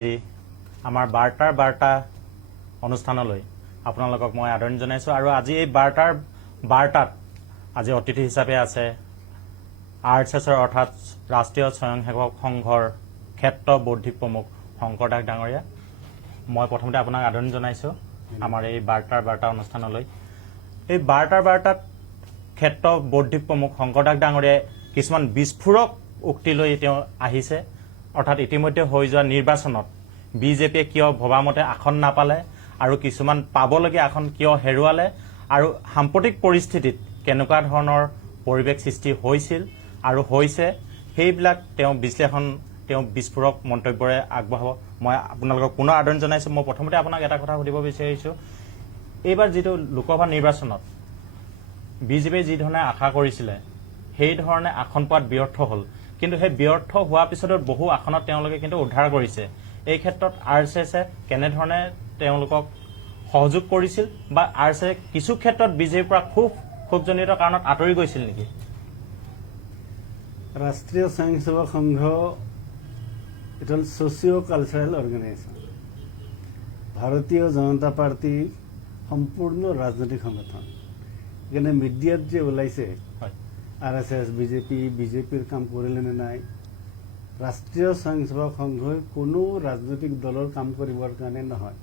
আমাৰ বাৰ্তা অনুষ্ঠানলৈ আপোনালোকক মই আদৰণি জনাইছোঁ আৰু আজি এই বাৰ্তাত আজি অতিথি হিচাপে আছে RSSৰ অৰ্থাৎ ৰাষ্ট্ৰীয় স্বয়ংসেৱক সংঘৰ ক্ষেত্ৰ বৌদ্ধিক প্ৰমুখ শংকৰ দাস ডাঙৰীয়া। মই প্ৰথমতে আপোনাক আদৰণি জনাইছোঁ আমাৰ এই বাৰ্তা অনুষ্ঠানলৈ। এই বাৰ্তাত ক্ষেত্ৰ বৌদ্ধিক প্ৰমুখ শংকৰ দাস ডাঙৰীয়াই কিছুমান বিস্ফোৰক উক্তি লৈ তেওঁ আহিছে। অৰ্থাৎ ইতিমধ্যে হৈ যোৱা নিৰ্বাচনত বিজেপিয়ে কিয় ভবামতে আসন নাপালে আৰু কিছুমান পাবলগীয়া আসন কিয় হেৰুৱালে আৰু সাম্প্ৰতিক পৰিস্থিতিত কেনেকুৱা ধৰণৰ পৰিৱেশ সৃষ্টি হৈছিল আৰু হৈছে সেইবিলাক তেওঁ বিশ্লেষণ তেওঁ বিস্ফোৰক মন্তব্যৰে আগবঢ়াব। মই আপোনালোকক পুনৰ আদৰণি জনাইছোঁ। মই প্ৰথমতে আপোনাক এটা কথা সুধিব বিচাৰিছোঁ, এইবাৰ যিটো লোকসভা নিৰ্বাচনত বিজেপিয়ে যি ধৰণে আশা কৰিছিলে সেই ধৰণে আসন পোৱাত ব্যৰ্থ হ'ল, কিন্তু সেই ব্যৰ্থ হোৱাৰ পিছতো বহু আসনত তেওঁলোকে কিন্তু উদ্ধাৰ কৰিছে। এই ক্ষেত্ৰত RSSে কেনেধৰণে তেওঁলোকক সহযোগ কৰিছিল বা RSSে কিছু ক্ষেত্ৰত বিজেপিৰ পৰা ক্ষোভজনিত কাৰণত আঁতৰি গৈছিল নেকি? ৰাষ্ট্ৰীয় স্বয়ংসেৱক সংঘ এটা হ'ল ছ'চিঅ' কালচাৰেল অৰ্গেনাইজেশ্যন। ভাৰতীয় জনতা পাৰ্টি সম্পূৰ্ণ ৰাজনৈতিক সংগঠন। সেইকাৰণে মিডিয়াত যে ওলাইছে RSS বিজেপিৰ কাম কৰিলে নে নাই, ৰাষ্ট্ৰীয় স্বয়ংসেৱক সংঘই কোনো ৰাজনৈতিক দলৰ কাম কৰিবৰ কাৰণে নহয়।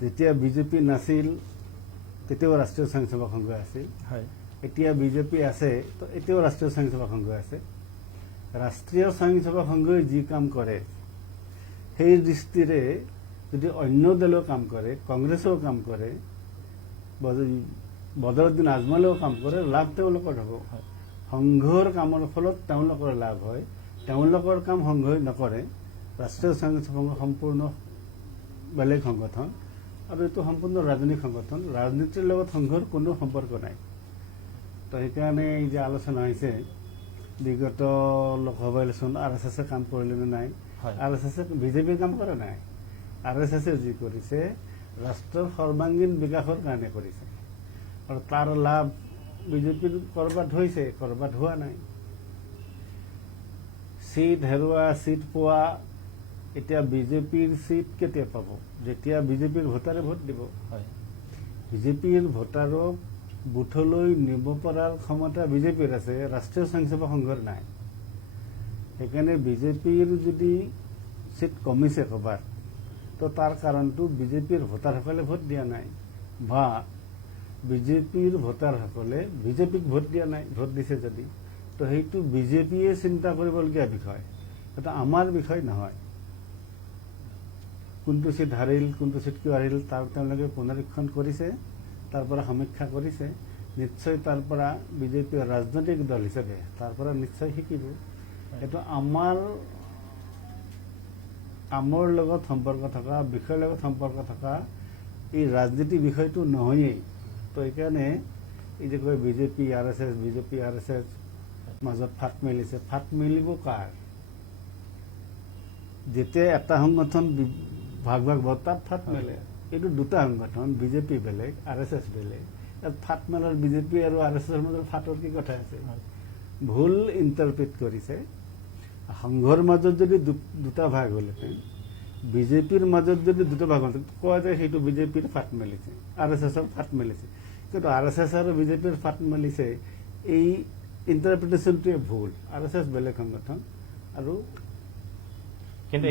যেতিয়া বিজেপি নাছিল তেতিয়াও ৰাষ্ট্ৰীয় স্বয়ংসেৱক সংঘ আছিল, এতিয়া বিজেপি আছে তো এতিয়াও ৰাষ্ট্ৰীয় স্বয়ংসেৱক সংঘ আছে। ৰাষ্ট্ৰীয় স্বয়ংসেৱক সংঘই যি কাম কৰে সেই দৃষ্টিৰে যদি অন্য দলেও কাম কৰে, কংগ্ৰেছেও কাম কৰে, বদৰুদ্দিন আজমলেও কাম কৰে, লাভ তেওঁলোকৰ হ'ব। সংঘৰ কামৰ ফলত তেওঁলোকৰ লাভ হয়। তেওঁলোকৰ কাম সংঘই নকৰে। ৰাষ্ট্ৰীয় স্বয়ংসেৱক সংঘ সম্পূৰ্ণ বেলেগ সংগঠন আৰু এইটো সম্পূৰ্ণ ৰাজনৈতিক সংগঠন। ৰাজনীতিৰ লগত সংঘৰ কোনো সম্পৰ্ক নাই। তো সেইকাৰণে এই যে আলোচনা হৈছে বিগত লোকসভা ইলেকশ্যন RSSে কাম কৰিলে নে নাই, RSSে বিজেপিৰ কাম কৰা নাই। RSSে যি কৰিছে ৰাষ্ট্ৰৰ সৰ্বাংগীন বিকাশৰ কাৰণে কৰিছে আৰু তাৰ লাভ বিজেপিৰ ক'ৰবাত হৈছে, ক'ৰবাত হোৱা নাই। সিট হেৰুৱা, সিট পোৱা, এতিয়া বিজেপিৰ সিট কেতিয়া পাব? যেতিয়া বিজেপিৰ ভোটাৰে ভোট দিব। বিজেপিৰ ভোটাৰক বুথলৈ নিব পৰাৰ ক্ষমতা বিজেপিৰ আছে, ৰাষ্ট্ৰীয় স্বয়ংসেৱক সংঘৰ নাই। সেইকাৰণে বিজেপিৰ যদি সিট কমিছে ক'ৰবাত, তো তাৰ কাৰণটো বিজেপিৰ ভোটাৰসকলে ভোট দিয়া নাই বা বিজেপিৰ ভোটাৰসকলে বিজেপিক ভোট দিয়া নাই। ভোট দিছে যদি তো সেইটো বিজেপিয়ে চিন্তা কৰিবলগীয়া বিষয়, সেইটো আমাৰ বিষয় নহয়। কোনটো সিট হাৰিল, কোনটো সিট কিয় হাৰিল তাৰ তেওঁলোকে পুনৰীক্ষণ কৰিছে, তাৰ পৰা সমীক্ষা কৰিছে। নিশ্চয় তাৰ পৰা বিজেপি ৰাজনৈতিক দল হিচাপে তাৰ পৰা নিশ্চয় শিকিব। এইটো আমাৰ লগত সম্পৰ্ক থকা, বিষয়ৰ লগত সম্পৰ্ক থকা এই ৰাজনীতি বিষয়টো নহয়েই। তো সেইকাৰণে এই যে কয় বিজেপি RSS মাজত ফাট মেলিছে, ফাট মেলিব কাৰ? যেতিয়া এটা সংগঠন ভাগ তাত ফাট মেলে। এইটো দুটা সংগঠন, বিজেপি বেলেগ, RSS বেলেগ। ইয়াত ফাট মেলাৰ বিজেপি আৰু RSSৰ মাজত ফাটৰ কি কথা আছে? ভুল ইণ্টাৰপ্ৰিট কৰিছে। সংঘৰ মাজত যদি দুটা ভাগ হ'লহেঁতেন, বিজেপিৰ মাজত যদি দুটা ভাগ হ'ল কোৱা যায় সেইটো বিজেপিৰ ফাট মেলিছে, RSSৰ ফাট মেলিছে। কিন্তু RSS আৰু বিজেপিৰ ফাট মেলিছে, এই ইণ্টাৰপ্ৰিটেশ্যনটোৱে ভুল। RSS বেলেগ সংগঠন আৰু কিন্তু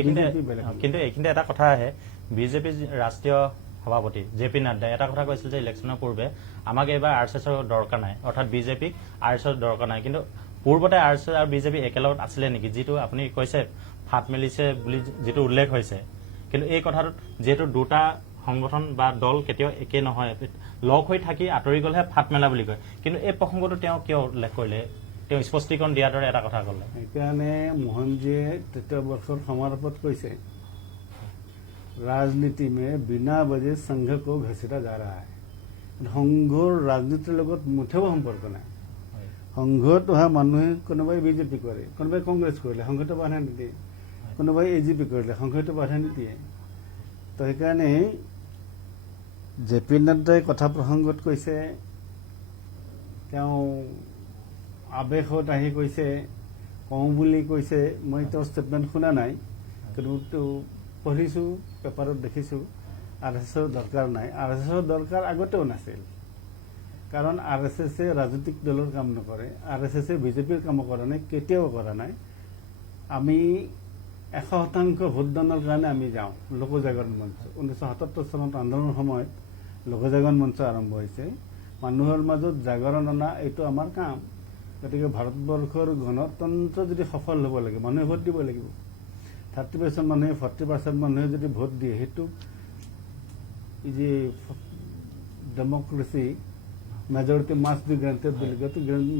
এইখিনিতে এটা কথা আহে, বিজেপিৰ ৰাষ্ট্ৰীয় সভাপতি JP নাড্ডাই এটা কথা কৈছিল যে ইলেকশ্যনৰ পূৰ্বে আমাক এইবাৰ RSSৰ দৰকাৰ নাই, অৰ্থাৎ বিজেপিক RSSৰ দৰকাৰ নাই। কিন্তু পূৰ্বতে RSS আৰু বিজেপি একেলগত আছিলে নেকি? যিটো আপুনি কৈছে ফাট মেলিছে বুলি যিটো উল্লেখ হৈছে, কিন্তু এই কথাটোত যিহেতু দুটা সংগঠন বা দল কেতিয়াও একে নহয়, লগ হৈ থাকি আঁতৰি গ'লেহে ফাট মেলা বুলি কয়। কিন্তু এই প্ৰসংগটো তেওঁ কিয় উল্লেখ কৰিলে? তেওঁ স্পষ্টীকৰণ দিয়াৰ দৰে এটা কথা ক'লে। সেইকাৰণে মোহনজীয়ে তৃতীয় বৰ্ষৰ সমাৰোপত কৈছে, ৰাজনীতি মে বিনা বজে সংঘ কো ঘচিতা যা ৰহা है। সংঘৰ ৰাজনীতিৰ লগত মুঠেও সম্পৰ্ক নাই। সংঘত অহা মানুহে কোনোবাই বিজেপি কৰে, কোনোবাই কংগ্ৰেছ কৰিলে সংঘটো বাধা নিদিয়ে, কোনোবাই AGP কৰিলে সংঘটো বাধা নিদিয়ে। তো সেইকাৰণে JP নাড্ডাই কথা প্ৰসংগত কৈছে, তেওঁ আৱেশত আহি কৈছে, কওঁ বুলি কৈছে। মই তেওঁৰ ষ্টেটমেণ্ট শুনা নাই, কিন্তু পঢ়িছোঁ পেপাৰত দেখিছোঁ RSSৰ দৰকাৰ নাই। RSSৰ দৰকাৰ আগতেও নাছিল, কাৰণ RSSে ৰাজনৈতিক দলৰ কাম নকৰে, RSSে বিজেপিৰ কামো কৰা নাই, কেতিয়াও কৰা নাই। আমি 100% ভোটদানৰ কাৰণে আমি যাওঁ লোকজাগৰণ মঞ্চ। 1977 চনত আন্দোলনৰ সময়ত লোকজাগৰণ মঞ্চ আৰম্ভ হৈছে। মানুহৰ মাজত জাগৰণ অনা এইটো আমাৰ কাম। গতিকে ভাৰতবৰ্ষৰ গণতন্ত্ৰ যদি সফল হ'ব লাগে মানুহে ভোট দিব লাগিব। 30% মানুহে 40% মানুহে যদি ভোট দিয়ে, সেইটো এই যে ডেমক্ৰেসি মেজৰিটি মাষ্ট বি গ্ৰেণ্টেড বুলি কয়,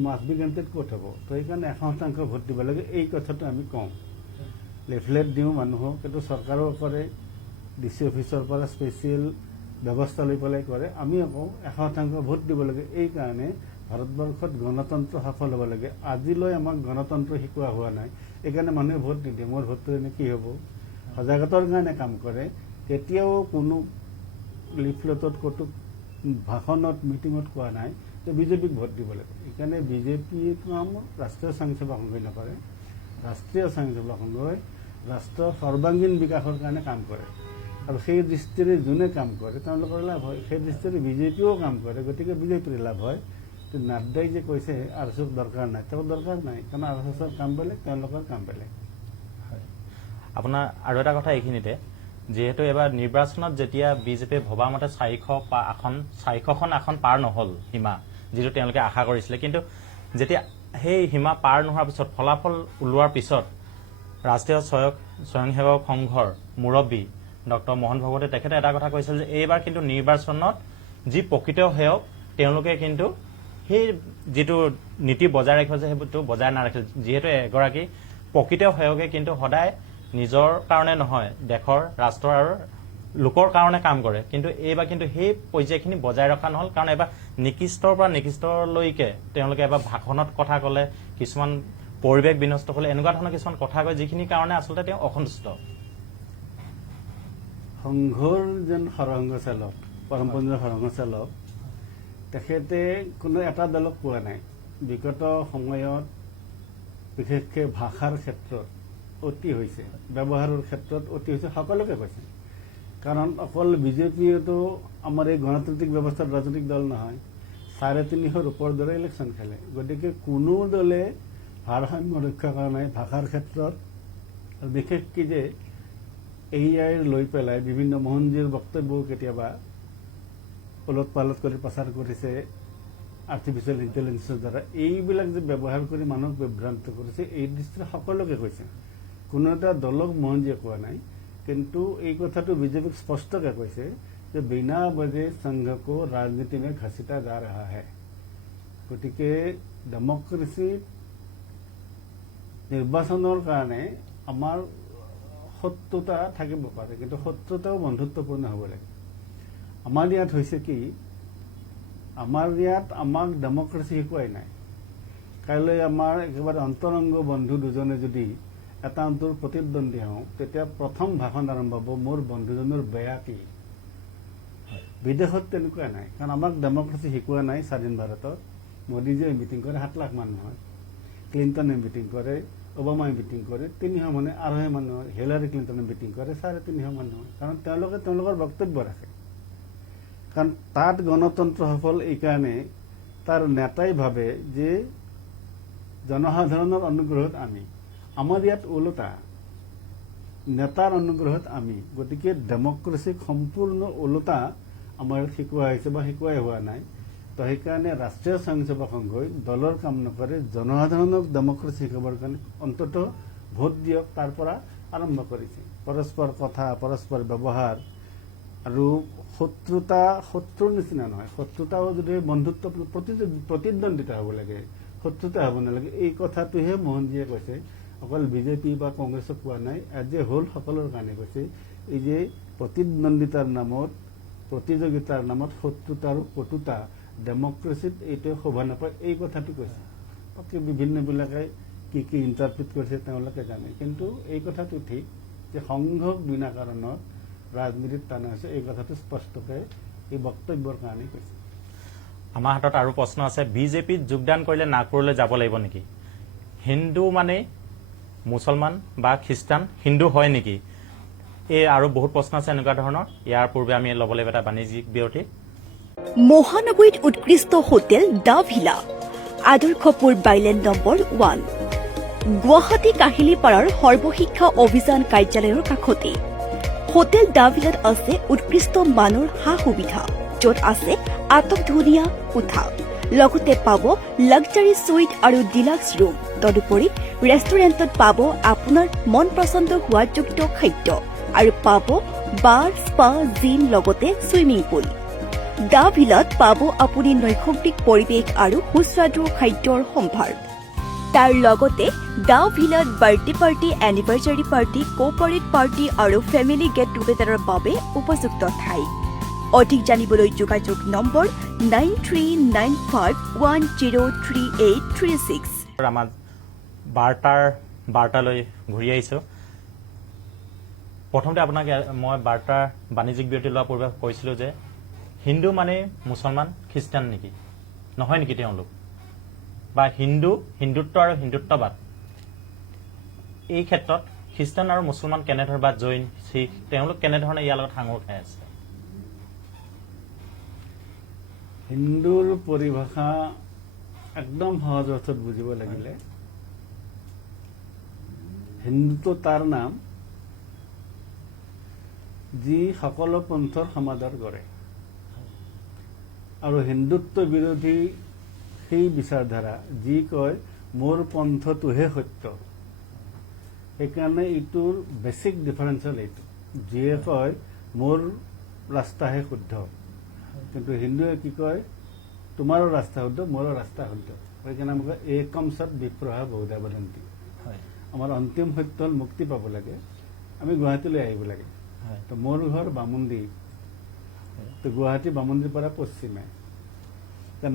মাষ্ট বি গ্ৰেণ্টেড ক'ত হ'ব? তো সেইকাৰণে 100% ভোট দিব লাগে, এই কথাটো আমি কওঁ। লিফলেট দিওঁ মানুহক, কিন্তু চৰকাৰেও কৰে, DC অফিচৰ পৰা স্পেচিয়েল ব্যৱস্থা লৈ পেলাই কৰে। আমি আকৌ 100% ভোট দিব লাগে। এইকাৰণে ভাৰতবৰ্ষত গণতন্ত্ৰ সফল হ'ব লাগে। আজিলৈ আমাক গণতন্ত্ৰ শিকোৱা হোৱা নাই, এইকাৰণে মানুহে ভোট নিদিয়ে। মোৰ ভোটটো এনে কি হ'ব? সজাগতাৰ কাৰণে কাম কৰে। কেতিয়াও কোনো লিফলেটত ক'তো ভাষণত মিটিঙত কোৱা নাই যে বিজেপিক ভোট দিব লাগে। সেইকাৰণে বিজেপিৰ কাম ৰাষ্ট্ৰীয় স্বয়ংসেৱক সংঘই নকৰে। ৰাষ্ট্ৰীয় স্বয়ংসেৱক সংঘই ৰাষ্ট্ৰৰ সৰ্বাংগীন বিকাশৰ কাৰণে কাম কৰে, আৰু সেই দৃষ্টিৰে যোনে কাম কৰে তেওঁলোকৰ লাভ হয়। সেই দৃষ্টিৰে বিজেপিও কাম কৰে, গতিকে বিজেপিৰ লাভ হয়। নাড্ডাই যে কৈছে RSSৰ দৰকাৰ নাই, তেওঁৰ দৰকাৰ নাই, কাৰণ RSSৰ কাম বেলেগ, তেওঁলোকৰ কাম বেলেগ। আপোনাৰ আৰু এটা কথা এইখিনিতে, যিহেতু এবাৰ নিৰ্বাচনত যেতিয়া বিজেপিয়ে ভবা মতে 400খন আসন পাৰ নহ'ল সীমা, যিটো তেওঁলোকে আশা কৰিছিলে, কিন্তু যেতিয়া সেই সীমা পাৰ নোহোৱাৰ পিছত ফলাফল ওলোৱাৰ পিছত ৰাষ্ট্ৰীয় স্বয়ংসেৱক সংঘৰ মুৰব্বী ডক্টৰ মোহন ভাগৱতে তেখেতে এটা কথা কৈছিল যে এইবাৰ কিন্তু নিৰ্বাচনত যি প্ৰকৃত সেৱক তেওঁলোকে কিন্তু সেই যিটো নীতি বজাই ৰাখিছে সেইটো বজাই নাৰাখিল। যিহেতু এগৰাকী প্ৰকৃত সেৱকে কিন্তু সদায় নিজৰ কাৰণে নহয়, দেশৰ ৰাষ্ট্ৰৰ আৰু লোকৰ কাৰণে কাম কৰে, কিন্তু এইবাৰ কিন্তু সেই পৰ্যায়খিনি বজাই ৰখা নহ'ল। কাৰণ এবাৰ নিকৃষ্টৰ পৰা নিকৃষ্টলৈকে তেওঁলোকে এবাৰ ভাষণত কথা ক'লে, কিছুমান পৰিৱেশ বিনষ্ট হ'লে, এনেকুৱা ধৰণৰ কিছুমান কথা কয় যিখিনি কাৰণে আচলতে তেওঁ অসন্তুষ্ট। সংঘৰ যেন সৰসংঘ চালক, পৰমপূজ্য সৰসংঘ চালক, তেখেতে কোনো এটা দলক কোৱা নাই। বিগত সময়ত বিশেষকৈ ভাষাৰ ক্ষেত্ৰত অতি হৈছে, ব্যৱহাৰৰ ক্ষেত্ৰত অতি হৈছে, সকলোকে কৈছে। কাৰণ অকল বিজেপিয়েতো আমাৰ এই গণতান্ত্ৰিক ব্যৱস্থাৰ ৰাজনৈতিক দল নহয়, 350ৰ ওপৰ দৰে ইলেকশ্যন খেলে। গতিকে কোনো দলে ভাৰসাম্য ৰক্ষা কৰা নাই ভাষাৰ ক্ষেত্ৰত। আৰু বিশেষকৈ যে AI লৈ পেলাই বিভিন্ন মোহনজীৰ বক্তব্যও কেতিয়াবা ওলট পালট কৰি প্ৰচাৰ কৰিছে আৰ্টিফিচিয়েল ইণ্টেলিজেন্সৰ দ্বাৰা, এইবিলাক যে ব্যৱহাৰ কৰি মানুহক বিভ্ৰান্ত কৰিছে, এই দৃষ্টিৰে সকলোকে কৈছে। কোনো এটা দলক মোহনজীয়ে কোৱা নাই। কিন্তু এই কথাটো বিজেপিক স্পষ্টকৈ কৈছে যে বিনা वजह संघ को राजनीति में घसीटा जा रहा है। গতিকে ডেমক্ৰেচিত নিৰ্বাচনৰ কাৰণে আমাৰ শত্ৰুতা থাকিব পাৰে, কিন্তু শত্ৰুতাও বন্ধুত্বপূৰ্ণ হ'ব লাগে। আমাৰ ইয়াত হৈছে কি, আমাৰ ইয়াত আমাক ডেমক্ৰেচি শিকোৱাই নাই। কাইলৈ আমাৰ একেবাৰে অন্তৰংগ বন্ধু দুজনে যদি এটা অন্তৰ প্ৰতিদ্বন্দ্বী হওঁ, তেতিয়া প্ৰথম ভাষণ আৰম্ভ হ'ব মোৰ বন্ধুজনৰ বেয়া কি। বিদেশত তেনেকুৱা নাই, কাৰণ আমাক ডেমক্ৰেচি শিকোৱা নাই। স্বাধীন ভাৰতত মোদীজীয়ে মিটিং কৰে 7 লাখ মানুহ হয়, ক্লিণ্টনে মিটিং কৰে, ওবামাই মিটিং কৰে 300 মানুহ, 250 মানুহ হয়, হিলাৰী ক্লিণ্টনে মিটিং কৰে 350 মানুহ হয়, কাৰণ তেওঁলোকে তেওঁলোকৰ বক্তব্য ৰাখে। কাৰণ তাত গণতন্ত্ৰ সফল এইকাৰণে তাৰ নেতাই ভাবে যে জনসাধাৰণৰ অনুগ্ৰহত আমি, আমাৰ ইয়াত ওলোটা নেতাৰ অনুগ্ৰহত আমি। গতিকে ডেমক্ৰেচিক সম্পূৰ্ণ ওলোটা আমাৰ শিকোৱা হৈছে বা শিকোৱাই হোৱা নাই। তো সেইকাৰণে ৰাষ্ট্ৰীয় স্বয়ংসেৱক সংঘই দলৰ কাম নকৰে, জনসাধাৰণক ডেমক্ৰেচি শিকাবৰ কাৰণে অন্ততঃ ভোট দিয়ক তাৰ পৰা আৰম্ভ কৰিছে। পৰস্পৰ কথা, পৰস্পৰ ব্যৱহাৰ আৰু শত্ৰুতা শত্ৰুৰ নিচিনা নহয়। শত্ৰুতাও যদি বন্ধুত্ব প্ৰতিদ্বন্দ্বিতা হ'ব লাগে, শত্ৰুতা হ'ব নালাগে। এই কথাটোহে মোহনজীয়ে কৈছে, অকল বিজেপি বা কংগ্ৰেছক কোৱা নাই, এজ এ হোল সকলৰ কাৰণে কৈছে। এই যে প্ৰতিদ্বন্দ্বিতাৰ নামত, প্ৰতিযোগিতাৰ নামত শত্ৰুতা আৰু কটুতা ডেমক্ৰেচিত এইটোৱে শোভা নাপায়, এই কথাটো কৈছে। বাকী বিভিন্নবিলাকে কি কি ইণ্টাৰপ্ৰিট কৰিছে তেওঁলোকে জানে, কিন্তু এই কথাটো ঠিক যে সংঘক বিনা কাৰণত ৰাজনীতিত টানা হৈছে, এই কথাটো স্পষ্টকৈ এই বক্তব্যৰ কাৰণে কৈছে। আমাৰ হাতত আৰু প্ৰশ্ন আছে, বিজেপিত যোগদান কৰিলে নাগপুৰলৈ যাব লাগিব নেকি? হিন্দু মানে মুছলমান বা খ্ৰীষ্টান হিন্দু হয় নেকি এই আৰু বহুত প্ৰশ্ন আছে এনেকুৱা ধৰণৰ ইয়াৰ পূৰ্বে আমি ল'ব লাগিব এটা বাণিজ্যিক বিৰতি মহানগৰীত উৎকৃষ্ট hotel the villa Adarshpur bylane number 1 Guwahati কাহিলীপাৰাৰ সৰ্বশিক্ষা অভিযান কাৰ্যালয়ৰ কাষতে হোটেল দ্য ভিলাত আছে উৎকৃষ্ট মানৰ সা সুবিধা য'ত আছে আটকধুনীয়া কোঠা লগতে পাব লাক্সাৰী সুইট আৰু ডিলাক্স ৰুম তদুপৰি ৰেষ্টুৰেণ্টত পাব আপোনাৰ মন পচন্দ সোৱাদযুক্ত খাদ্য আৰু পাব বাৰ স্পা জিম লগতে ছুইমিং পুল দ্য ভিলাত পাব আপুনি নৈসৰ্গিক পৰিৱেশ আৰু সুস্বাদু খাদ্যৰ সম্ভাৰ তাৰ লগতে দ্য ভিলাত birthday party anniversary party corporate party আৰু ফেমিলি গেট টুগেডাৰৰ বাবে উপযুক্ত ঠাই অধিক জানিবলৈ যোগাযোগ নম্বৰ 9395103836 আমাৰ বাৰ্তালৈ ঘূৰি আহিছোঁ প্ৰথমতে আপোনাক মই বাৰ্তাৰ বাণিজ্যিক বিৰতি লোৱাৰ পূৰ্বে কৈছিলোঁ যে হিন্দু মানে মুছলমান খ্ৰীষ্টান নেকি নহয় নেকি তেওঁলোক বা হিন্দুত্ব আৰু হিন্দুত্ববাদ এই ক্ষেত্ৰত খ্ৰীষ্টান আৰু মুছলমান কেনেধৰণে বা জৈন শিখ তেওঁলোক কেনেধৰণে ইয়াৰ লগত সাঙুৰ খাই আছে হিন্দুৰ পৰিভাষা একদম সহজ অৰ্থত বুজিব লাগিলে হিন্দুত্ব তাৰ নাম যি সকলো পন্থৰ সমাদৰ কৰে আৰু হিন্দুত্ব বিৰোধী সেই বিচাৰধাৰা যি কয় মোৰ পন্থটোহে সত্য সেইকাৰণে এইটোৰ বেছিক ডিফাৰেঞ্চ হ'ল এইটো যিয়ে কয় মোৰ ৰাস্তাহে শুদ্ধ কিন্তু হিন্দুৱে কি কয় তোমাৰো ৰাস্তা শুদ্ধ মোৰো ৰাস্তা শুদ্ধ সেইকাৰণে আমাক একম সৎ বিপ্ৰহা বহুধা বদন্তি আমাৰ অন্তিম সত্য হ'ল মুক্তি পাব লাগে আমি গুৱাহাটীলৈ আহিব লাগে তো মোৰ ঘৰ বামুণ্ডী তো গুৱাহাটী বামুণ্ডীৰ পৰা পশ্চিমে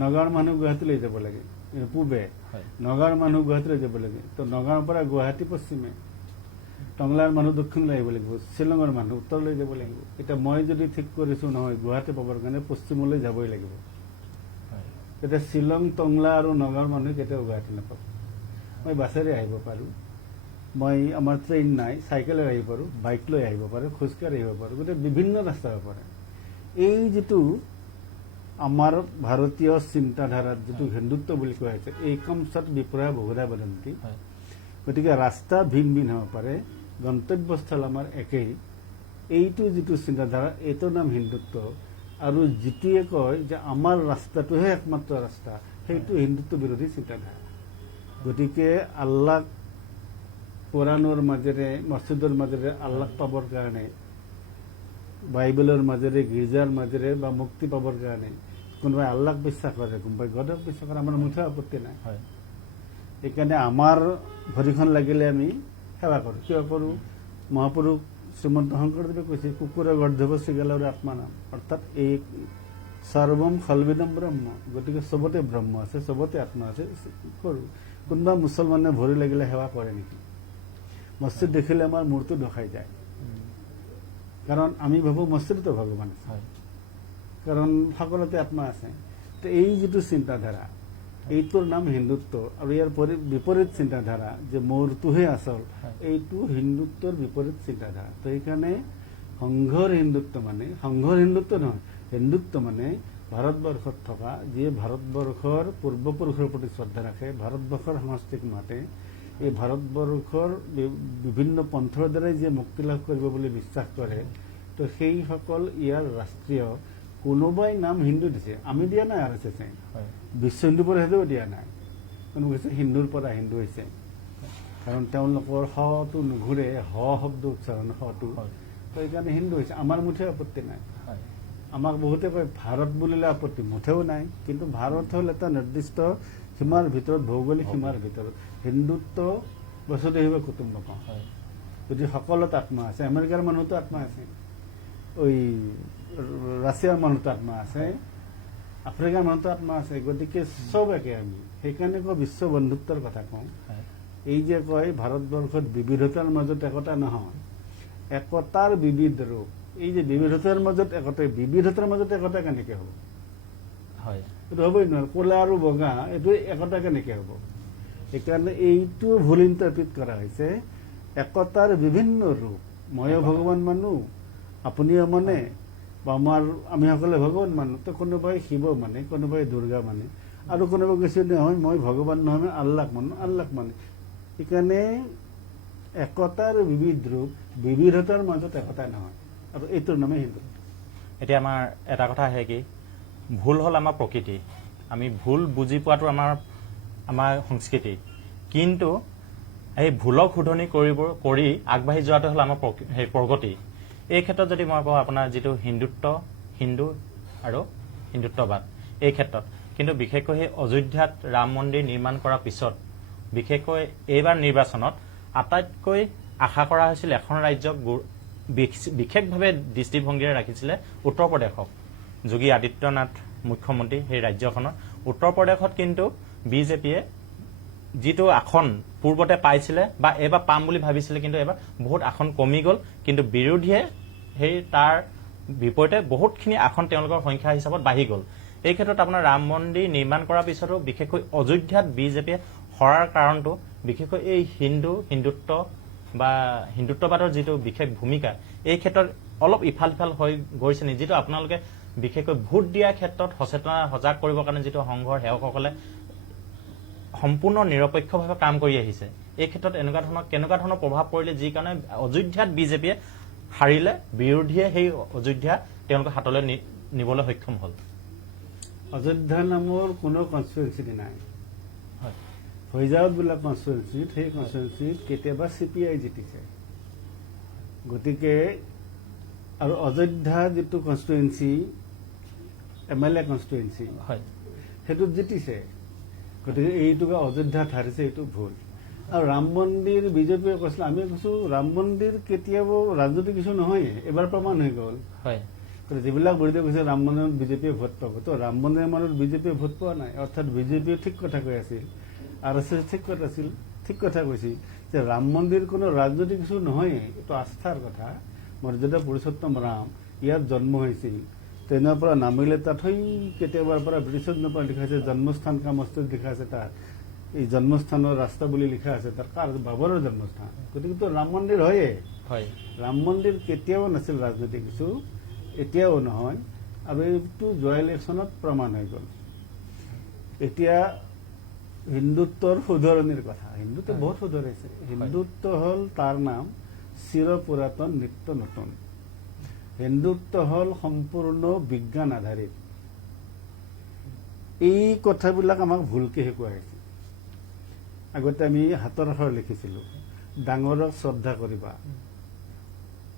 নগাঁৱৰ মানুহ গুৱাহাটীলৈ যাব লাগে পূবে নগাঁৱৰ মানুহ গুৱাহাটীলৈ যাব লাগে তো নগাঁৱৰ পৰা গুৱাহাটী পশ্চিমে টংলাৰ মানুহ দক্ষিণলৈ আহিব লাগিব শ্বিলঙৰ মানুহ উত্তৰলৈ যাব লাগিব এতিয়া মই যদি ঠিক কৰিছো নহয় গুৱাহাটী পাবৰ কাৰণে পশ্চিমলৈ যাবই লাগিব এতিয়া শ্বিলং টংলা আৰু নগাঁৱৰ মানুহ কেতিয়াও গুৱাহাটী নাপাব মই বাছেৰে আহিব পাৰোঁ মই আমাৰ ট্ৰেইন নাই চাইকেলেৰে আহিব পাৰোঁ বাইক লৈ আহিব পাৰোঁ খোজকাঢ়ি আহিব পাৰোঁ গতিকে বিভিন্ন ৰাস্তা হ'ব পাৰে এই যিটো আমাৰ ভাৰতীয় চিন্তাধাৰাত যিটো হিন্দুত্ব বুলি কোৱা হৈছে একম সৎ বিপ্ৰহা বহুধা বদন্তি গতিকে ৰাস্তা ভিন ভিন হ'ব পাৰে গন্তব্যস্থল আমাৰ একেই এইটো যিটো চিন্তাধাৰা এইটোৰ নাম হিন্দুত্ব আৰু যিটোৱে কয় যে আমাৰ ৰাস্তাটোহে একমাত্ৰ ৰাস্তা সেইটো হিন্দুত্ব বিৰোধী চিন্তাধাৰা গতিকে আল্লাহ কোৰাণৰ মাজেৰে মছজিদৰ মাজেৰে আল্লাহ পাবৰ কাৰণে বাইবেলৰ মাজেৰে গীৰ্জাৰ মাজেৰে বা মুক্তি পাবৰ কাৰণে কোনোবাই আল্লাহক বিশ্বাস কৰে কোনোবাই গডক বিশ্বাস কৰে আমাৰ মুঠে আপত্তি নাই সেইকাৰণে আমাৰ ভৰিখন লাগিলে আমি সেৱা কৰোঁ কিয় কৰোঁ মহাপুৰুষ শ্ৰীমন্ত শংকৰদেৱে কৈছে কুকুৰে গৰ্ধৱ শৃগালৰ আত্মা নাম অৰ্থাৎ এই সৰ্বম খলবিদম ব্ৰহ্ম গতিকে চবতে ব্ৰহ্ম আছে চবতে আত্মা আছে কৰোঁ কোনোবা মুছলমানে ভৰি লাগিলে সেৱা কৰে নেকি মছজিদ দেখিলে আমাৰ মূৰটো দখাই যায় কাৰণ আমি ভাবোঁ মছজিদতো ভগৱান আছে কাৰণ সকলোতে আত্মা আছে তো এই যিটো চিন্তাধাৰা এইটোৰ নাম হিন্দুত্ব আৰু ইয়াৰ বিপৰীত চিন্তাধাৰা যে মোৰটোহে আচল এইটো হিন্দুত্বৰ বিপৰীত চিন্তাধাৰা তো সেইকাৰণে সংঘৰ হিন্দুত্ব নহয় হিন্দুত্ব মানে ভাৰতবৰ্ষত থকা যিয়ে ভাৰতবৰ্ষৰ পূৰ্বপুৰুষৰ প্ৰতি শ্ৰদ্ধা ৰাখে ভাৰতবৰ্ষৰ সংস্কৃতিক মাতে এই ভাৰতবৰ্ষৰ বিভিন্ন পন্থৰ দ্বাৰাই যে মুক্তি লাভ কৰিব বুলি বিশ্বাস কৰে তো সেইসকল ইয়াৰ ৰাষ্ট্ৰীয় কোনোবাই নাম হিন্দু দিছে আমি দিয়া নাই RSS বিশ্ব হিন্দু পৰিষদেও দিয়া নাই কোনো কৈছে হিন্দুৰ পৰা হিন্দু হৈছে কাৰণ তেওঁলোকৰ হটো নুঘূৰে শব্দ উচ্চাৰণ হটো তো সেইকাৰণে হিন্দু হৈছে আমাৰ মুঠে আপত্তি নাই আমাক বহুতে কয় ভাৰত বুলিলে আপত্তি মুঠেও নাই কিন্তু ভাৰত হ'ল এটা নিৰ্দিষ্ট সীমাৰ ভিতৰত ভৌগোলিক সীমাৰ ভিতৰত হিন্দুত্ব বসুধৈৱ কুটুম্বকম যদি সকলোত আত্মা আছে আমেৰিকাৰ মানুহতো আত্মা আছে ওই ৰাছিয়াৰ মানুহতো আত্মা আছে আফ্ৰিকাৰ মানুহতো আত্মা আছে গতিকে চব একে আমি সেইকাৰণে কওঁ বিশ্ব বন্ধুত্বৰ কথা কওঁ এই যে কয় ভাৰতবৰ্ষত বিবিধতাৰ মাজত একতা নহয় একতাৰ বিবিধ ৰূপ এই যে বিবিধতাৰ মাজত একতা কেনেকে হ'ব এইটো হ'বই নোৱাৰে ক'লা আৰু বগা এইটো একতা কেনেকে হ'ব সেইকাৰণে এইটো ভুল ইণ্টাৰপ্ৰিট কৰা হৈছে। একতাৰ বিভিন্ন ৰূপ, ময়ো ভগৱান মানো, আপুনিও মানে, বা আমি সকলে ভগৱান মানো। তো কোনোবাই শিৱ মানে, কোনোবাই দুৰ্গা মানে, আৰু কোনোবাই কৈছে নহয় মই ভগৱান নহয় মই আল্লাহক মানো, আল্লাহক মানে। সেইকাৰণে একতাৰ বিবিধ ৰূপ, বিবিধতাৰ মাজত একতা নহয়, আৰু এইটোৰ নামে হিন্দুত্ব। এতিয়া আমাৰ এটা কথা আহে কি, ভুল হ'ল আমাৰ প্ৰকৃতি, আমি ভুল বুজি পোৱাটো আমাৰ সংস্কৃতি, কিন্তু এই ভুলক শুধৰণি কৰি আগবাঢ়ি যোৱাটো হ'ল আমাৰ প্ৰগতি। এই ক্ষেত্ৰত যদি মই কওঁ আপোনাৰ যিটো হিন্দু আৰু হিন্দুত্ববাদ, এই ক্ষেত্ৰত কিন্তু বিশেষকৈ সেই অযোধ্যাত ৰাম মন্দিৰ নিৰ্মাণ কৰাৰ পিছত, বিশেষকৈ এইবাৰ নিৰ্বাচনত আটাইতকৈ আশা কৰা হৈছিল এখন ৰাজ্যক বিশেষভাৱে দৃষ্টিভংগীৰে ৰাখিছিলে উত্তৰ প্ৰদেশক। যোগী আদিত্যনাথ মুখ্যমন্ত্ৰী সেই ৰাজ্যখনৰ। উত্তৰ প্ৰদেশত কিন্তু বিজেপিয়ে যিটো আসন পূৰ্বতে পাইছিলে বা এইবাৰ পাম বুলি ভাবিছিলে, কিন্তু এইবাৰ বহুত আসন কমি গ'ল, কিন্তু বিৰোধীয়ে সেই তাৰ বিপৰীতে বহুতখিনি আসন তেওঁলোকৰ সংখ্যা হিচাপত বাঢ়ি গ'ল। এই ক্ষেত্ৰত আপোনাৰ ৰাম মন্দিৰ নিৰ্মাণ কৰাৰ পিছতো বিশেষকৈ অযোধ্যাত বিজেপিয়ে হৰাৰ কাৰণটো বিশেষকৈ এই হিন্দুত্ব বা হিন্দুত্ববাদৰ যিটো বিশেষ ভূমিকা, এই ক্ষেত্ৰত অলপ ইফাল সিফাল হৈ গৈছে নেকি, যিটো আপোনালোকে বিশেষকৈ ভোট দিয়াৰ ক্ষেত্ৰত সজাগ কৰিবৰ কাৰণে যিটো সংঘৰ সেৱকসকলে সম্পূৰ্ণ নিৰপেক্ষভাৱে কাম কৰি আহিছে, এই ক্ষেত্ৰত কেনেকুৱা ধৰণৰ প্ৰভাৱ পৰিলে যি কাৰণে অযোধ্যাত বিজেপিয়ে হাৰিলে, বিৰোধীয়ে সেই অযোধ্যা তেওঁলোকৰ হাতলৈ নিবলৈ সক্ষম হ'ল? অযোধ্যা নামৰ কোনো কনষ্টিটুৱেঞ্চি নাই। ফৈজাবাদ বোলা কনষ্টিটুৱেঞ্চিত, সেই কনষ্টিটুৱেঞ্চিত কেতিয়াবা CPI জিতিছে। গতিকে আৰু অযোধ্যা যিটো কনষ্টিটুৱেঞ্চি MLA কনষ্টিটুৱেঞ্চি, সেইটোত জিতিছে। গতিকে এইটোকে অযোধ্যাত হাৰিছে, এইটো ভুল। আৰু ৰাম মন্দিৰ বিজেপিয়ে কৈছিলে, আমি কৈছো ৰাম মন্দিৰ কেতিয়াও ৰাজনৈতিক কিছু নহয়, এবাৰ প্ৰমাণ হৈ গ'ল। যিবিলাক বিৰোধী কৈছে ৰাম মন্দিৰত বিজেপিয়ে ভোট পাব, তো ৰাম মন্দিৰৰ মাজত বিজেপিয়ে ভোট পোৱা নাই। অৰ্থাৎ বিজেপিয়ে ঠিক কথা কৈ আছিল, RSS ঠিক কথা কৈছিল যে ৰাম মন্দিৰ কোনো ৰাজনৈতিক কিছু নহয়, এইটো আস্থাৰ কথা। মৰ্যাদা পুৰুষোত্তম ৰাম ইয়াত জন্ম হৈছিল, ট্ৰেইনৰ পৰা নামিলে তাত কেতিয়াবাৰ পৰা ব্ৰিটিছত পৰা লিখা আছে জন্মস্থান কা মছজিদ লিখা আছে, তাত এই জন্মস্থানৰ ৰাস্তা বুলি লিখা আছে, তাত কাৰ বাবৰৰ জন্মস্থান। গতিকে ৰাম মন্দিৰ হয়ে, ৰাম মন্দিৰ কেতিয়াও নাছিল ৰাজনৈতিক কিছু, এতিয়াও নহয়। আৰু এইটো যোৱা ইলেকশ্যনত প্ৰমাণ হৈ গ'ল। এতিয়া হিন্দুত্বৰ শুধৰণিৰ কথা, হিন্দুত্ব বহুত শুধৰাইছে। হিন্দুত্ব হ'ল তাৰ নাম চিৰ পুৰাতন নিত্য নতুন। হিন্দুত্ব হ'ল সম্পূৰ্ণ বিজ্ঞান আধাৰিত। এই কথাবিলাক আমাক ভুলকে শিকোৱা হৈছে। আগতে আমি হাতৰ আখৰ লিখিছিলো, ডাঙৰক শ্ৰদ্ধা কৰিবা,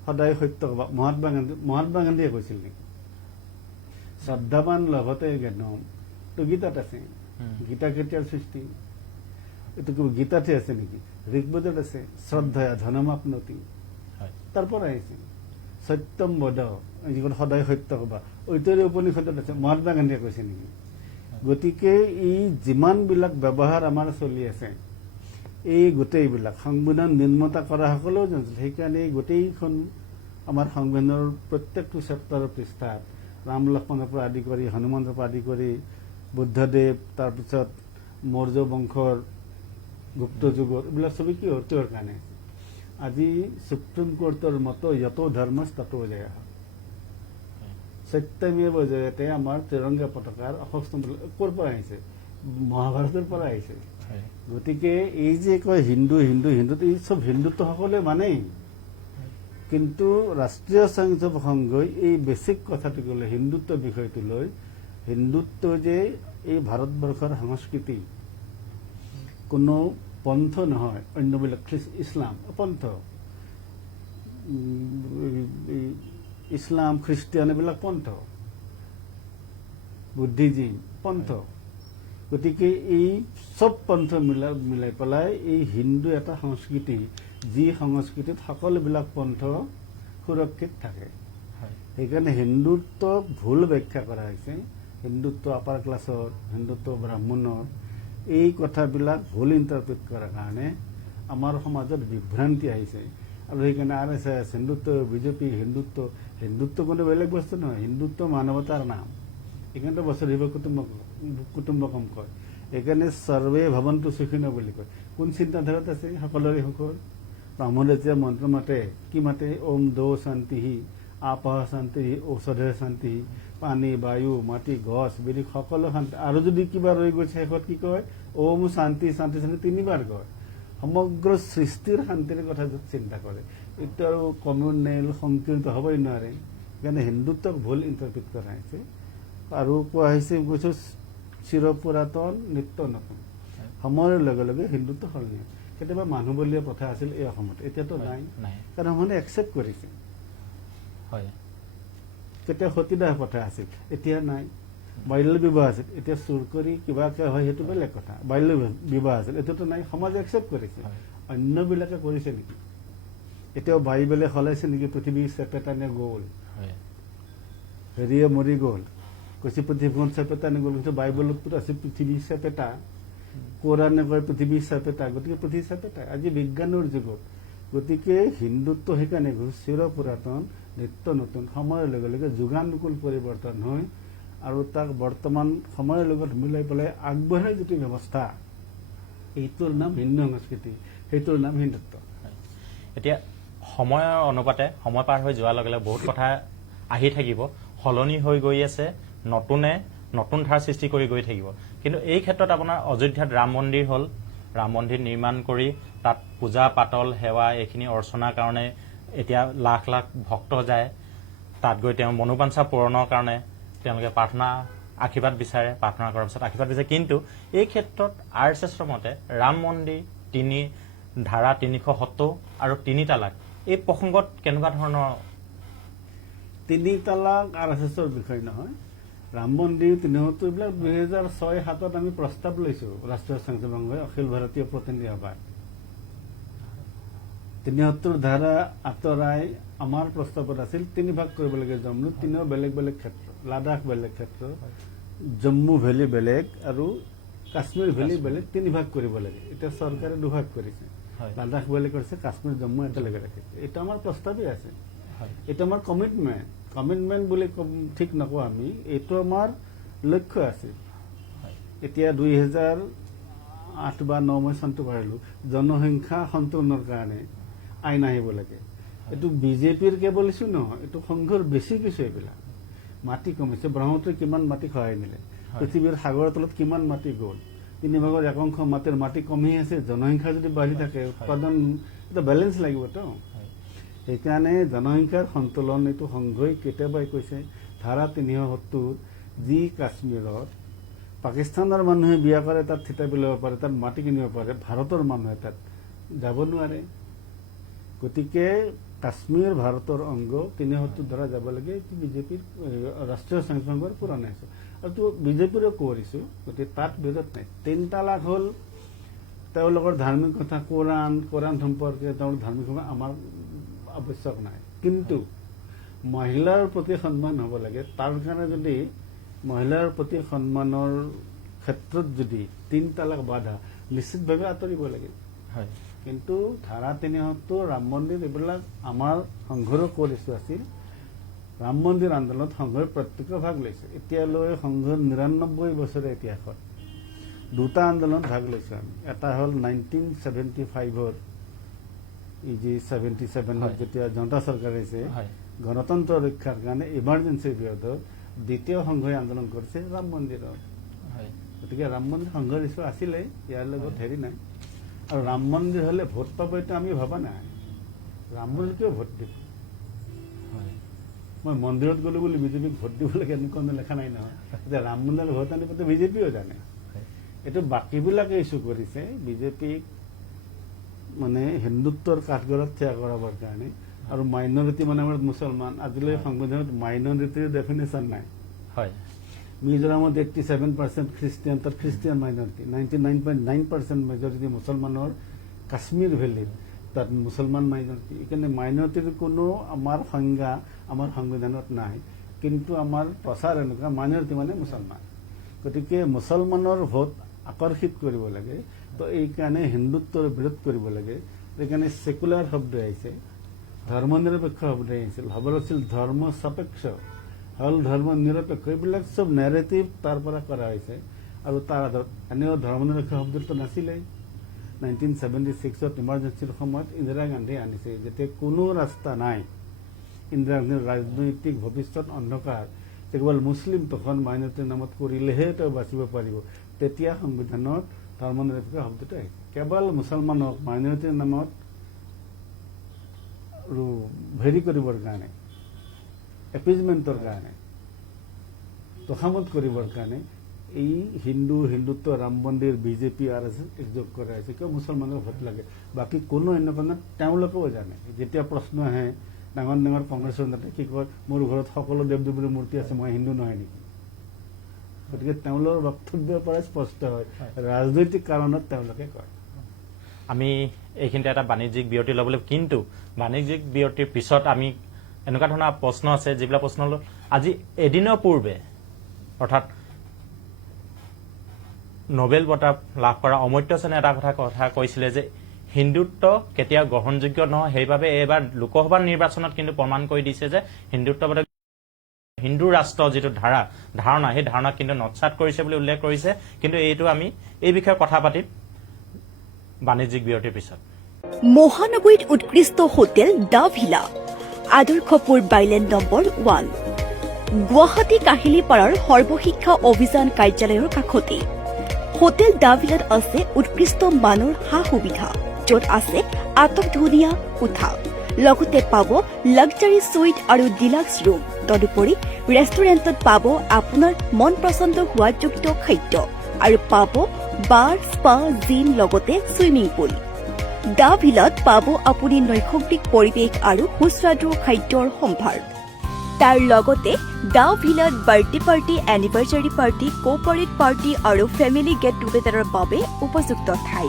সদায় সত্য কবা। মহাত্মা গান্ধীয়ে কৈছিল নেকি শ্ৰদ্ধাবান লভতে জ্ঞানম? তো গীতাত আছে। গীতা কেতিয়াৰ সৃষ্টি? এইটো গীতাতে আছে নেকি? ঋগ্বেদত আছে, শ্ৰদ্ধা ধনমাপ্নতি, তাৰ পৰা আহিছে। সত্যম বদ, যিখন সদায় সত্য কবা, ঐতৰে উপনিষদত আছে, মহাত্মা গান্ধীয়ে কৈছে নেকি? গতিকে এই যিমানবিলাক ব্যৱহাৰ আমাৰ চলি আছে, এই গোটেইবিলাক সংবিধান নিৰ্মাতা কৰা সকলেও জানিছিল। সেইকাৰণে গোটেইখন আমাৰ সংবিধানৰ প্ৰত্যেকটো চেপ্টাৰৰ পৃষ্ঠাত ৰাম লক্ষ্মণৰ পৰা আদি কৰি, হনুমানৰ পৰা আদি কৰি, বুদ্ধদেৱ, তাৰপিছত মৌৰ্য বংশৰ, গুপ্ত যুগৰ, এইবিলাক ছবি কিহৰ কাৰণে? আজি সুপ্ৰিম কোৰ্টৰ মতো যত ধৰ্মচ ততো জয়, সত্যমেৱ জয়তে আমাৰ তিৰংগা পতাকাৰ অসস্তম্ভ ক'ৰ পৰা আহিছে? মহাভাৰতৰ পৰা আহিছে। গতিকে এই যে কয় হিন্দু হিন্দু হিন্দু, এই চব হিন্দুত্ব সকলোৱে মানেই, কিন্তু ৰাষ্ট্ৰীয় স্বয়ংসেৱক সংঘই এই বেছিক কথাটো ক'লে, হিন্দুত্ব বিষয়টো লৈ, হিন্দুত্ব যে এই ভাৰতবৰ্ষৰ সংস্কৃতি, কোনো পন্থ নহয়। অন্যবিলাক ইছলাম পন্থ, ইছলাম খ্ৰীষ্টিয়ান এইবিলাক পন্থ, বুদ্ধিজিম পন্থ। গতিকে এই চব পন্থ মিলাই পেলাই এই হিন্দু এটা সংস্কৃতি, যি সংস্কৃতিত সকলোবিলাক পন্থ সুৰক্ষিত থাকে। সেইকাৰণে হিন্দুত্বক ভুল ব্যাখ্যা কৰা হৈছে। হিন্দুত্ব আপাৰ ক্লাছৰ, হিন্দুত্ব ব্ৰাহ্মণৰ, এই কথাবিলাক ভুল ইণ্টাৰপ্ৰিট কৰাৰ কাৰণে আমাৰ সমাজত বিভ্ৰান্তি আহিছে। আৰু সেইকাৰণে RSS, হিন্দুত্ব, বিজেপি, হিন্দুত্ব কোনো বেলেগ বস্তু নহয়। হিন্দুত্ব মানৱতাৰ নাম। এইকাৰণে বছৰ কুটুম্বকম কয়। এইকাৰণে সৰ্বে ভৱন্তু সুখিনঃ বুলি কয়। কোন চিন্তাধাৰাত আছে? সকলোৰে সুখৰ। ব্ৰাহ্মণে যেতিয়া মন্ত্ৰ মাতে, কি মাতে? ওম দৌ শান্তিহি, আপহ শান্তিহি, ঔষধে শান্তিহি, পানী, বায়ু, মাটি, গছ, বৃক্ষ সকলো শান্তি। আৰু যদি কিবা ৰৈ গৈছে শেষত কি কয়? ওম শান্তি শান্তি শান্তি 3 বাৰ কয়। সমগ্ৰ সৃষ্টিৰ শান্তিৰ কথা চিন্তা কৰে। এইটো আৰু কমিউনেল সংকীৰ্ণ হ'বই নোৱাৰে। সেইকাৰণে হিন্দুত্বক ভুল ইণ্টাৰপ্ৰিট কৰা হৈছে আৰু কোৱা হৈছে কৈছো চিৰ পুৰাতন নিত্য নতুন। সময়ৰ লগে লগে হিন্দুত্ব সলনি হয়। কেতিয়াবা মানুহ বুলিয়ে প্ৰথা আছিল এই অসমত, এতিয়াতো নাই, কাৰণ মানুহে একচেপ্ট কৰিছে। কেতিয়া সতীদাহ প্ৰথা আছিল, এতিয়া নাই। বাল্য বিবাহ আছিল, এতিয়া চুৰ কৰি কিবা হয় সেইটো বেলেগ কথা। বাল্য বিবাহ আছিল, এতিয়াতো নাই। সমাজে একচেপ্ট কৰিছে। অন্যবিলাকে কৰিছে নেকি? এতিয়াও বাইবেলে সলাইছে নেকি? পৃথিৱী চেপেটানে গ'ল, হেৰিয়ে মৰি গ'ল, কৈছে পৃথিৱীখন চেপেটানে গ'ল। কিন্তু বাইবেলত আছে পৃথিৱী চেপেটা, কোৰাণে কয় পৃথিৱী চেপেটা। গতিকে পৃথিৱী চেপেটা আজি বিজ্ঞানৰ যুগত। গতিকে হিন্দুত্ব সেইকাৰণে চিৰ পুৰাতন নিত্য নতুন, সময়ৰ লগে লগে যুগানুকূল পৰিৱৰ্তন হয় আৰু তাক বৰ্তমান সময়ৰ লগত মিলাই পেলাই আগবঢ়াই যিটো ব্যৱস্থা, এইটোৰ নাম হিন্দু সংস্কৃতি, সেইটোৰ নাম হিন্দুত্ব। এতিয়া সময়ৰ অনুপাতে সময় পাৰ হৈ যোৱাৰ লগে লগে বহুত কথা আহি থাকিব, সলনি হৈ গৈ আছে, নতুনে নতুন ধাৰ সৃষ্টি কৰি গৈ থাকিব। কিন্তু এই ক্ষেত্ৰত আপোনাৰ অযোধ্যাত ৰাম মন্দিৰ হ'ল, ৰাম মন্দিৰ নিৰ্মাণ কৰি তাত পূজা পাতল সেৱা এইখিনি অৰ্চনাৰ কাৰণে এতিয়া লাখ লাখ ভক্ত যায়। তাত গৈ তেওঁৰ মনোবাঞ্ছা পূৰণৰ কাৰণে তেওঁলোকে প্ৰাৰ্থনা আশীৰ্বাদ বিচাৰে, প্ৰাৰ্থনা কৰাৰ পিছত আশীৰ্বাদ বিচাৰে। কিন্তু এই ক্ষেত্ৰত RSSৰ মতে ৰাম মন্দিৰ ধাৰা 370 আৰু 3 তালাক এই প্ৰসংগত কেনেকুৱা ধৰণৰ? 3 তালাক RSSৰ বিষয় নহয়। ৰাম মন্দিৰ 370 এইবিলাক 2006-07 আমি প্ৰস্তাৱ লৈছো ৰাষ্ট্ৰীয় সংসদ সংঘই, অখিল ভাৰতীয় প্ৰতিনিধি সভাত। 73 ধাৰা আঁতৰাই আমাৰ প্ৰস্তাৱত আছিল 3 ভাগ কৰিব লাগে জম্মু, 3 বেলেগ বেলেগ ক্ষেত্ৰ, লাডাখ বেলেগ ক্ষেত্ৰ, জম্মু ভেলী বেলেগ আৰু কাশ্মীৰ ভেলী বেলেগ, 3 ভাগ কৰিব লাগে। এতিয়া চৰকাৰে 2 ভাগ কৰিছে, লাডাখ বেলেগ কৰিছে, কাশ্মীৰ জম্মু একেলগে ৰাখিছে। এইটো আমাৰ প্ৰস্তাৱেই আছে, এইটো আমাৰ কমিটমেণ্ট বুলি ঠিক নকওঁ আমি, এইটো আমাৰ লক্ষ্য আছিল। এতিয়া 2008 বা 2009 মই চনটো পাৰিলো, জনসংখ্যা সন্তৰণৰ কাৰণে আইন আহিব লাগে। এইটো বিজেপিৰ কেৱল ইছ্যু নহয়, এইটো সংঘৰ বেছি কিছু। এইবিলাক মাটি কমিছে, ব্ৰহ্মপুত্ৰই কিমান মাটি খহাই নিলে, পৃথিৱীৰ সাগৰৰ তলত কিমান মাটি গ'ল, 3 ভাগৰ 1 অংশ মাটি কমি আছে। জনসংখ্যা যদি বাঢ়ি থাকে উৎপাদন এটা বেলেঞ্চ লাগিবতো। সেইকাৰণে জনসংখ্যাৰ সন্তুলন এইটো সংঘই কেতিয়াবাই কৈছে। ধাৰা 370 যি কাশ্মীৰত পাকিস্তানৰ মানুহে বিয়া কৰে, তাত থিতাপি পেলাব পাৰে, তাত মাটি কিনিব পাৰে, ভাৰতৰ মানুহে তাত যাব নোৱাৰে। গতিকে কাশ্মীৰ ভাৰতৰ অংগ, 370 ধাৰা যাব লাগে। এইটো বিজেপিৰ ৰাষ্ট্ৰীয় সংসদৰ পুৰণা আছে আৰু বিজেপিৰো কৰিছো। গতিকে তাত বিৰোধ নাই। 3 তালাক হ'ল তেওঁলোকৰ ধাৰ্মিক কথা, কোৰাণ সম্পৰ্কে তেওঁলোকৰ ধাৰ্মিক কথা আমাৰ আৱশ্যক নাই। কিন্তু মহিলাৰ প্ৰতি সন্মান হ'ব লাগে। তাৰ কাৰণে যদি মহিলাৰ প্ৰতি সন্মানৰ ক্ষেত্ৰত যদি 3 তালাক বাধা, নিশ্চিতভাৱে আঁতৰিব লাগে। কিন্তু ধাৰা 370 ৰাম মন্দিৰ এইবিলাক আমাৰ সংঘৰো কৰিছো আছিল। ৰাম মন্দিৰ আন্দোলনত সংঘই প্ৰত্যক্ষ ভাগ লৈছে। এতিয়ালৈ সংঘৰ 99 বছৰৰ ইতিহাসত 2টা আন্দোলনত ভাগ লৈছো আমি। এটা হ'ল 1975-ৰ এই যে 77-ত যেতিয়া জনতা চৰকাৰ আহিছে গণতন্ত্ৰ ৰক্ষাৰ কাৰণে ইমাৰ্জেঞ্চিৰ বিৰোধত, দ্বিতীয় সংঘই আন্দোলন কৰিছে ৰাম মন্দিৰত। গতিকে ৰাম মন্দিৰ সংঘৰ ইছ্যু আছিলে, ইয়াৰ লগত হেৰি নাই। আৰু ৰাম মন্দিৰ হলে ভোট পাব এইটো আমি ভবা নাই। ৰাম মন্দিৰ কিয় ভোট দিব? মই মন্দিৰত গলো বুলি বিজেপিক ভোট দিব লাগে এনেকুৱা লেখা নাই নহয়। এতিয়া ৰাম মন্দিৰ ভোট আনিবতো বিজেপিও জানে। এইটো বাকীবিলাকে ইছ্যু কৰিছে বিজেপিক মানে হিন্দুত্বৰ কাঠগড়াত থিয় কৰাবৰ কাৰণে। আৰু মাইনৰিটি মানে আমাৰ মুছলমান, আজিলৈ সংবিধানত মাইনৰিটিৰ ডেফিনেশ্যন নাই। মিজোৰামত 87% খ্ৰীষ্টিয়ান, তাত খ্ৰীষ্টিয়ান মাইনৰিটি, 99.9% মেজৰিটি মুছলমানৰ। কাশ্মীৰ ভেলীত তাত মুছলমান মাইনৰিটি। এইকাৰণে মাইনৰিটিৰ কোনো আমাৰ সংজ্ঞা আমাৰ সংবিধানত নাই। কিন্তু আমাৰ প্ৰচাৰ এনেকুৱা, মাইনৰিটি মানে মুছলমান। গতিকে মুছলমানৰ ভোট আকৰ্ষিত কৰিব লাগে, তো এইকাৰণে হিন্দুত্বৰ বিৰোধ কৰিব লাগে। সেইকাৰণে সেকুলাৰ শব্দ আহিছে, ধৰ্ম নিৰপেক্ষ শব্দ আহিছিল, হ'ব লাগিছিল ধৰ্ম সাপেক্ষ, হল ধৰ্ম নিৰপেক্ষ। এইবিলাক চব নেৰেটিভ তাৰ পৰা কৰা হৈছে। আৰু তাৰ আধাৰত এনেও ধৰ্মনিৰপেক্ষ শব্দটো নাছিলেই 1976 ইমাৰ্জেঞ্চিৰ সময়ত ইন্দিৰা গান্ধী আনিছে যেতিয়া কোনো ৰাস্তা নাই ইন্দিৰা গান্ধীৰ ৰাজনৈতিক ভৱিষ্যত অন্ধকাৰ কেৱল মুছলিম তখন মাইনৰিটিৰ নামত কৰিলেহে তেওঁ বাচিব পাৰিব তেতিয়া সংবিধানত ধৰ্মনিৰপেক্ষ শব্দটো আহিছে কেৱল মুছলমানক মাইনৰিটিৰ নামত ভেৰি কৰিবৰ কাৰণে এপিজমেণ্টৰ কাৰণে তোষামত কৰিবৰ কাৰণে এই হিন্দুত্ব ৰাম মন্দিৰ বিজেপি RSS একযোগ কৰা হৈছে কিয় মুছলমানৰ ভোট লাগে বাকী কোনো অন্য কাৰণত তেওঁলোকেও জানে যেতিয়া প্ৰশ্ন আহে ডাঙৰ ডাঙৰ কংগ্ৰেছৰ নেতাই কি কয় মোৰ ঘৰত সকলো দেৱ দেৱীৰ মূৰ্তি আছে মই হিন্দু নহয় নেকি গতিকে তেওঁলোকৰ বক্তব্যৰ পৰা স্পষ্ট হয় ৰাজনৈতিক কাৰণত তেওঁলোকে কয় আমি এইখিনিতে এটা বাণিজ্যিক বিৰতি ল'বলৈ কিন্তু বাণিজ্যিক বিৰতিৰ পিছত আমি এনেকুৱা ধৰণৰ প্ৰশ্ন আছে যিবিলাক প্ৰশ্ন আজি এদিনৰ পূৰ্বে অৰ্থাৎ নোবেল বঁটা লাভ কৰা অমৰ্ত্য সেনে এটা কথা কৈছিলে যে হিন্দুত্ব কেতিয়াও গ্ৰহণযোগ্য নহয় সেইবাবে এইবাৰ লোকসভা নিৰ্বাচনত কিন্তু প্ৰমাণ কৰি দিছে যে হিন্দুত্ববাদী হিন্দু ৰাষ্ট্ৰ যিটো ধাৰণা সেই ধাৰণা কিন্তু নৎসাত কৰিছে বুলি উল্লেখ কৰিছে কিন্তু এইটো আমি এই বিষয়ে কথা পাতিম বাণিজ্যিক বিৰতিৰ পিছত মহানগৰীত উৎকৃষ্ট hotel the villa Adarshpur bylane number 1 Guwahati কাহিলীপাৰাৰ সৰ্বশিক্ষা অভিযান কাৰ্যালয়ৰ কাষতে হোটেল দ্য ভিলাত আছে উৎকৃষ্ট মানৰ সা সুবিধা য'ত আছে আটকধুনীয়া কোঠা লগতে পাব লাক্সাৰী সুইট আৰু ডিলাক্স ৰুম তদুপৰি ৰেষ্টুৰেণ্টত পাব আপোনাৰ মন পচন্দ সোৱাদযুক্ত খাদ্য আৰু পাব বাৰ স্পা জিম লগতে ছুইমিং পুল দ্য ভিলাত পাব আপুনি নৈসৰ্গিক পৰিৱেশ আৰু সুস্বাদু খাদ্যৰ সম্ভাৰ তাৰ লগতে দ্য ভিলাত birthday party anniversary party corporate party আৰু ফেমিলি গেট টুগেডাৰৰ বাবে উপযুক্ত ঠাই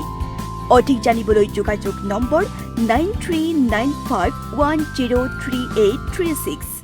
অধিক জানিবলৈ যোগাযোগ নম্বৰ 9395103836